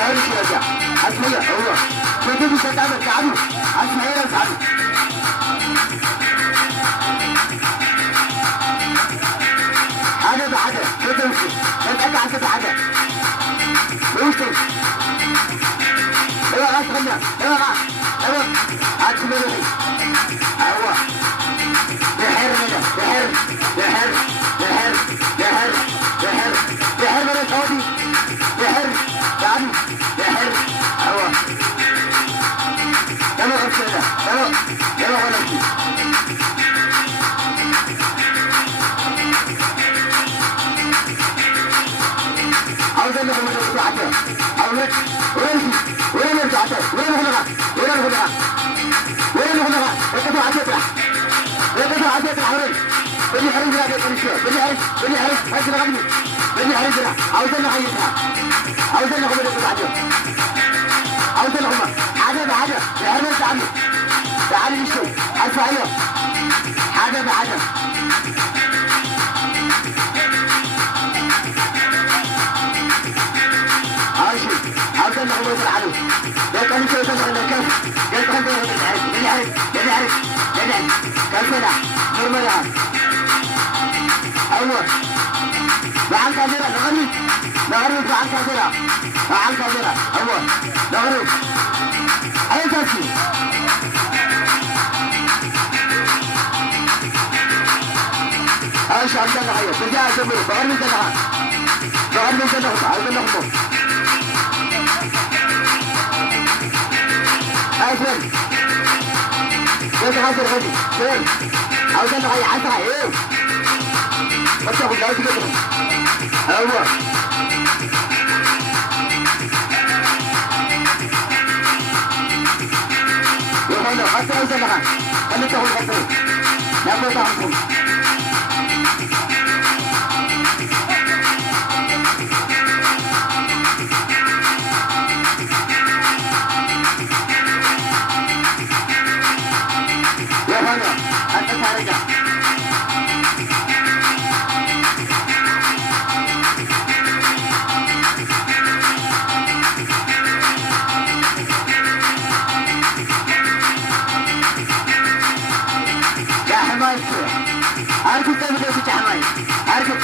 تعالوا شوية أسمعي هو كنت بتتعامل تعالوا أسمعي لو تعالوا عدد عدد كده وصل كنت أنت عدد عدد وصل ايوه غاز خلنا ايوه غاز ايوه عاد كملوا ايوه بحر هنا بحر بحر بحر بحر بحر بحر من الحوضي بحر يعني بحر ايوه يلا غاز كده يلا يلا غلطي عاوز اقول لكم انه بتاعته عاوز وين بتاعته وين هنا وين هنا وين هنا ركزوا على السطح ركزوا على السطح وين بني حريم لا بني شو بني حريم هاي غني بني حريم لا عاوز انا اعيدها عاوز انا هم اللي بتاعته عاوز انا هم حاجه يا حريم تعالي شو اسمع له حاجه عاوز انا هو العدو لا كان يسوي كذا ولا كيف قال كان بيعرف كان كده نورمال اول مع الكاميرا نغرب مع الكاميرا اول نغرب اي تاكسي ايش عندنا هيا ترجع تقول بغرب كده عاوز نخطب فين؟ وين هذا الغدي؟ فين؟ عاوز انا هي عسى ايه؟ ما تاخذ لا تقدر. ايوه. وهنا حتى لو زلها خلي تاخذ غدي. لا تاخذ. أنت خارجة يا حماية أركض تبدأ في حماية أركض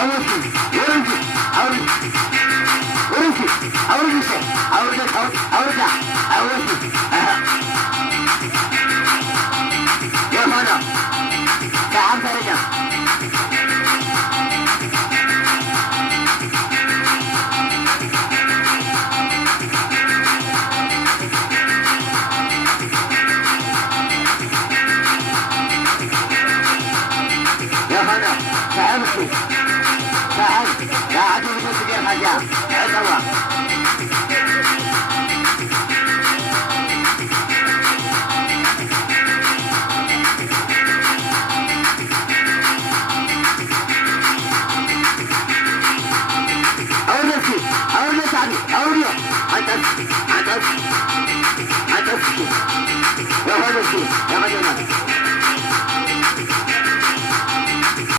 أورجي يا هنا تعال خارجة يا هنا تعال لا عدو بس غير حاجة عدوة